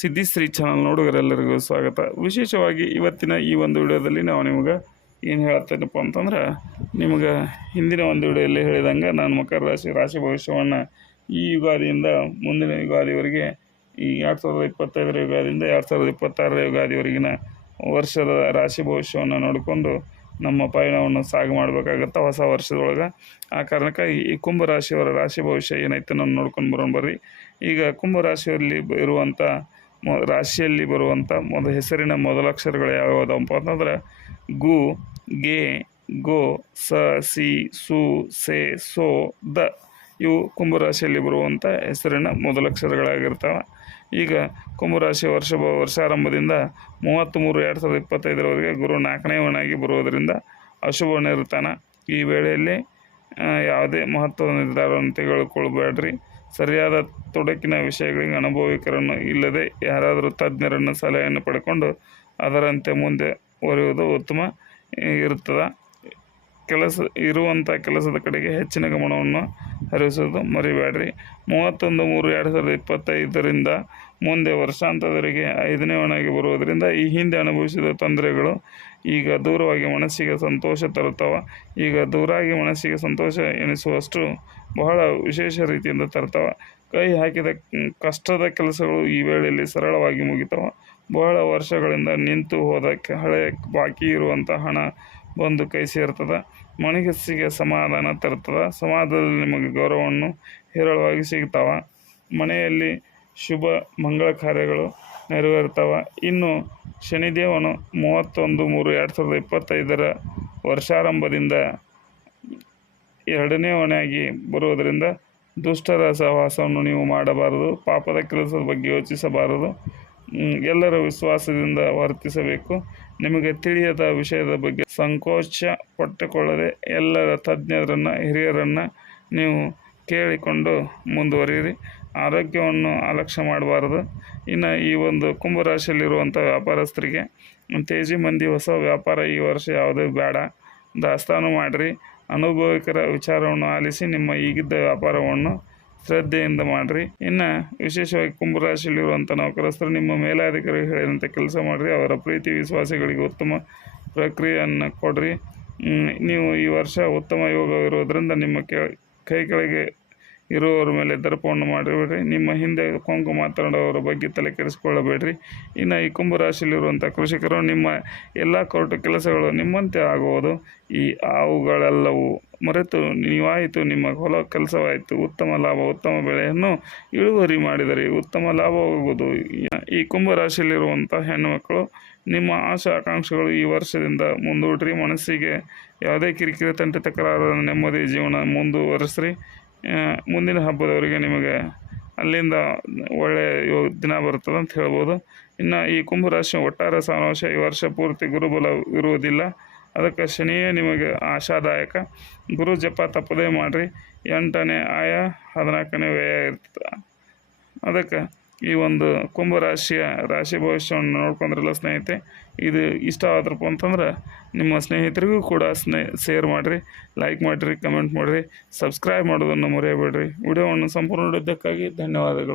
ಸಿದ್ಧಿಶ್ರೀ channel ನೋಡುಗರೆಲ್ಲರಿಗೂ ಸ್ವಾಗತ. ವಿಶೇಷವಾಗಿ ಇವತ್ತಿನ ಈ ಒಂದು ವಿಡಿಯೋದಲ್ಲಿ ನಾವು ನಿಮಗೆ ಏನು ಹೇಳ್ತೇನಪ್ಪ ಅಂತಂದ್ರೆ, ನಿಮಗೆ ಹಿಂದಿನ ಒಂದು ವಿಡಿಯೋದಲ್ಲಿ ಹೇಳಿದಂಗೆ ನಾನು ಮಕರ ರಾಶಿ ರಾಶಿ ಭವಿಷ್ಯವನ್ನು ಈ ಯುಗಾದಿಯಿಂದ ಮುಂದಿನ ಯುಗಾದಿವರೆಗೆ, ಈ ಎರಡು ಸಾವಿರದ ಇಪ್ಪತ್ತೈದರ ಯುಗಾದಿಯಿಂದ ಎರಡು ಸಾವಿರದ ಇಪ್ಪತ್ತಾರರ ಯುಗಾದಿವರೆಗಿನ ವರ್ಷದ ರಾಶಿ ಭವಿಷ್ಯವನ್ನು ನೋಡಿಕೊಂಡು ನಮ್ಮ ಪಯಣವನ್ನು ಸಾಗು ಮಾಡಬೇಕಾಗತ್ತೆ ಹೊಸ ವರ್ಷದೊಳಗೆ. ಆ ಕಾರಣಕ್ಕಾಗಿ ಈ ಕುಂಭ ರಾಶಿಯವರ ರಾಶಿ ಭವಿಷ್ಯ ಏನೈತೆ ನಾನು ನೋಡ್ಕೊಂಡು ಬರೋಣ ಬರ್ರಿ. ಈಗ ಕುಂಭ ರಾಶಿಯಲ್ಲಿ ಬ- ಇರುವಂಥ ರಾಶಿಯಲ್ಲಿ ಬರುವಂಥ ಮೊದ ಹೆಸರಿನ ಮೊದಲಕ್ಷರಗಳು ಯಾವ್ಯಾವುದಪ್ಪ ಅಂತಂದ್ರೆ ಗು, ಗೆ, ಗೋ, ಸ, ಸಿ, ಸು, ಸೆ, ಸೋ, ದ ಇವು ಕುಂಭರಾಶಿಯಲ್ಲಿ ಬರುವಂಥ ಹೆಸರಿನ ಮೊದಲಕ್ಷರಗಳಾಗಿರ್ತವೆ ಈಗ ಕುಂಭರಾಶಿ ವರ್ಷ ವರ್ಷಾರಂಭದಿಂದ ಮೂವತ್ತ್ಮೂರು ಎರಡು ಸಾವಿರದ ಇಪ್ಪತ್ತೈದರವರೆಗೆ ಗುರು ನಾಲ್ಕನೇ ಒಣಾಗಿ ಬರುವುದರಿಂದ ಅಶುಭನಿರ್ತಾನೆ ಈ ವೇಳೆಯಲ್ಲಿ ಯಾವುದೇ ಮಹತ್ವದ ನಿರ್ಧಾರವನ್ನು ತೆಗೆದುಕೊಳ್ಬೇಡ್ರಿ ಸರಿಯಾದ ತೊಡಕಿನ ವಿಷಯಗಳಿಗೆ ಅನುಭವಿಕರನ್ನು ಇಲ್ಲದೆ ಯಾರಾದರೂ ತಜ್ಞರನ್ನು ಸಲಹೆಯನ್ನು ಪಡ್ಕೊಂಡು ಅದರಂತೆ ಮುಂದೆ ಒರೆಯುವುದು ಉತ್ತಮ ಇರುತ್ತದೆ. ಕೆಲಸ ಇರುವಂಥ ಕೆಲಸದ ಕಡೆಗೆ ಹೆಚ್ಚಿನ ಗಮನವನ್ನು ಹರಿಸೋದು ಮರಿಬೇಡ್ರಿ. ಮೂವತ್ತೊಂದು ಮೂರು ಎರಡು ಸಾವಿರದ ಇಪ್ಪತ್ತೈದರಿಂದ ಮುಂದೆ ವರ್ಷಾಂತದವರೆಗೆ ಐದನೇ ಒಣಗಿ ಬರುವುದರಿಂದ ಈ ಹಿಂದೆ ಅನುಭವಿಸಿದ ತೊಂದರೆಗಳು ಈಗ ದೂರವಾಗಿ ಮನಸ್ಸಿಗೆ ಸಂತೋಷ ತರುತ್ತವೆ. ಈಗ ದೂರಾಗಿ ಮನಸ್ಸಿಗೆ ಸಂತೋಷ ಎನಿಸುವಷ್ಟು ಬಹಳ ವಿಶೇಷ ರೀತಿಯಿಂದ ತರ್ತವೆ. ಕೈ ಹಾಕಿದ ಕಷ್ಟದ ಕೆಲಸಗಳು ಈ ವೇಳೆಯಲ್ಲಿ ಸರಳವಾಗಿ ಮುಗಿತವೆ. ಬಹಳ ವರ್ಷಗಳಿಂದ ನಿಂತು ಹೋದ ಹಳೆ ಬಾಕಿ ಇರುವಂಥ ಹಣ ಬಂದು ಕೈ ಸೇರ್ತದೆ ಮನಸ್ಸಿಗೆ ಸಮಾಧಾನ ತರ್ತದೆ ಸಮಾಧಾನದಲ್ಲಿ ನಿಮಗೆ ಗೌರವವನ್ನು ಹೇರಳವಾಗಿ ಸಿಗ್ತಾವೆ. ಮನೆಯಲ್ಲಿ ಶುಭ ಮಂಗಳ ಕಾರ್ಯಗಳು ನೆರವೇರ್ತವೆ. ಇನ್ನು ಶನಿದೇವನು ಮೂವತ್ತೊಂದು ಮೂರು ಎರಡು ಸಾವಿರದ ಇಪ್ಪತ್ತೈದರ ವರ್ಷಾರಂಭದಿಂದ ಎರಡನೇ ಹೊಣೆಯಾಗಿ ಬರುವುದರಿಂದ ದುಷ್ಟರ ಸಹವಾಸವನ್ನು ನೀವು ಮಾಡಬಾರದು. ಪಾಪದ ಕೆಲಸದ ಬಗ್ಗೆ ಯೋಚಿಸಬಾರದು. ಎಲ್ಲರ ವಿಶ್ವಾಸದಿಂದ ವರ್ತಿಸಬೇಕು. ನಿಮಗೆ ತಿಳಿಯದ ವಿಷಯದ ಬಗ್ಗೆ ಸಂಕೋಚ ಪಟ್ಟುಕೊಳ್ಳದೆ ಎಲ್ಲರ ತಜ್ಞರನ್ನು, ಹಿರಿಯರನ್ನು ನೀವು ಕೇಳಿಕೊಂಡು ಮುಂದುವರಿಯಿರಿ. ಆರೋಗ್ಯವನ್ನು ಅಲಕ್ಷ್ಯ ಮಾಡಬಾರದು. ಇನ್ನು ಈ ಒಂದು ಕುಂಭರಾಶಿಯಲ್ಲಿರುವಂಥ ವ್ಯಾಪಾರಸ್ಥರಿಗೆ ತೇಜಿ ಮಂದಿ ಹೊಸ ವ್ಯಾಪಾರ ಈ ವರ್ಷ ಯಾವುದೇ ಬೇಡ. ದಾಸ್ತಾನು ಮಾಡಿರಿ. ಅನುಭವಿಕರ ವಿಚಾರವನ್ನು ಆಲಿಸಿ ನಿಮ್ಮ ಈಗಿದ್ದ ವ್ಯಾಪಾರವನ್ನು ಶ್ರದ್ಧೆಯಿಂದ ಮಾಡಿರಿ. ಇನ್ನು ವಿಶೇಷವಾಗಿ ಕುಂಭರಾಶಿಯಲ್ಲಿರುವಂಥ ನೌಕರಸ್ಥರು ನಿಮ್ಮ ಮೇಲಾಧಿಕಾರಿ ಹೇಳಿದಂಥ ಕೆಲಸ ಮಾಡಿರಿ. ಅವರ ಪ್ರೀತಿ ವಿಶ್ವಾಸಗಳಿಗೆ ಉತ್ತಮ ಪ್ರಕ್ರಿಯೆಯನ್ನು ಕೊಡ್ರಿ. ನೀವು ಈ ವರ್ಷ ಉತ್ತಮ ಯೋಗವಿರುವುದರಿಂದ ನಿಮ್ಮ ಕೆ ಕೆಳಗೆ ಇರುವವರ ಮೇಲೆ ದರ್ಪವನ್ನು ಮಾಡಿಬಿಡ್ರಿ ನಿಮ್ಮ ಹಿಂದೆ ಕೊಂಕು ಮಾತನಾಡುವವರ ಬಗ್ಗೆ ತಲೆ ಕೆಡಿಸ್ಕೊಳ್ಳಬೇಡ್ರಿ. ಇನ್ನು ಈ ಕುಂಭರಾಶಿಯಲ್ಲಿರುವಂಥ ಕೃಷಿಕರು ನಿಮ್ಮ ಎಲ್ಲ ಕೊರಟು ಕೆಲಸಗಳು ನಿಮ್ಮಂತೆ ಆಗುವುದು. ಈ ಅವುಗಳೆಲ್ಲವೂ ಮರೆತು ನೀವಾಯಿತು, ನಿಮ್ಮ ಹೊಲ ಕೆಲಸವಾಯಿತು, ಉತ್ತಮ ಲಾಭ, ಉತ್ತಮ ಬೆಳೆಯನ್ನು ಇಳುವರಿ ಮಾಡಿದರೆ ಉತ್ತಮ ಲಾಭವಾಗುವುದು ಈ ಕುಂಭರಾಶಿಯಲ್ಲಿರುವಂಥ ಹೆಣ್ಣುಮಕ್ಕಳು ನಿಮ್ಮ ಆಶಾ ಆಕಾಂಕ್ಷೆಗಳು ಈ ವರ್ಷದಿಂದ ಮುಂದೂಡ್ರಿ. ಮನಸ್ಸಿಗೆ ಯಾವುದೇ ಕಿರಿಕಿರಿ ತಂಟೆ ತಕರಾರದ ನೆಮ್ಮದಿ ಜೀವನ ಮುಂದುವರಿಸ್ರಿ. ಮುಂದಿನ ಹಬ್ಬದವರೆಗೆ ನಿಮಗೆ ಅಲ್ಲಿಂದ ಒಳ್ಳೆಯ ದಿನ ಬರ್ತದೆ ಅಂತ ಹೇಳ್ಬೋದು. ಇನ್ನು ಈ ಕುಂಭರಾಶಿ ಒಟ್ಟಾರೆ ಸಾರಾಂಶ ಈ ವರ್ಷ ಪೂರ್ತಿ ಗುರುಬಲ ಇರುವುದಿಲ್ಲ. ಅದಕ್ಕೆ ಶನಿಯೇ ನಿಮಗೆ ಆಶಾದಾಯಕ. ಗುರು ಜಪ ತಪ್ಪದೇ ಮಾಡಿರಿ. ಎಂಟನೇ ಆಯ ಹದಿನಾಲ್ಕನೇ ವ್ಯಯ ಇರ್ತದೆ ಅದಕ್ಕೆ ಈ ಒಂದು ಕುಂಭರಾಶಿಯ ರಾಶಿ ಭವಿಷ್ಯವನ್ನು ನೋಡ್ಕೊಂಡ್ರಲ್ಲ ಸ್ನೇಹಿತೆ ಇದು ಇಷ್ಟ ಆದ್ರಪ್ಪ ಅಂತಂದ್ರೆ ನಿಮ್ಮ ಸ್ನೇಹಿತರಿಗೂ ಕೂಡ ಸ್ನೇ, ಶೇರ್ ಮಾಡಿರಿ, ಲೈಕ್ ಮಾಡಿರಿ, ಕಮೆಂಟ್ ಮಾಡಿರಿ, ಸಬ್ಸ್ಕ್ರೈಬ್ ಮಾಡೋದನ್ನು ಮರೆಯಬೇಡ್ರಿ. ವಿಡಿಯೋವನ್ನು ಸಂಪೂರ್ಣ ನೋಡಿದ್ದಕ್ಕಾಗಿ ಧನ್ಯವಾದಗಳು.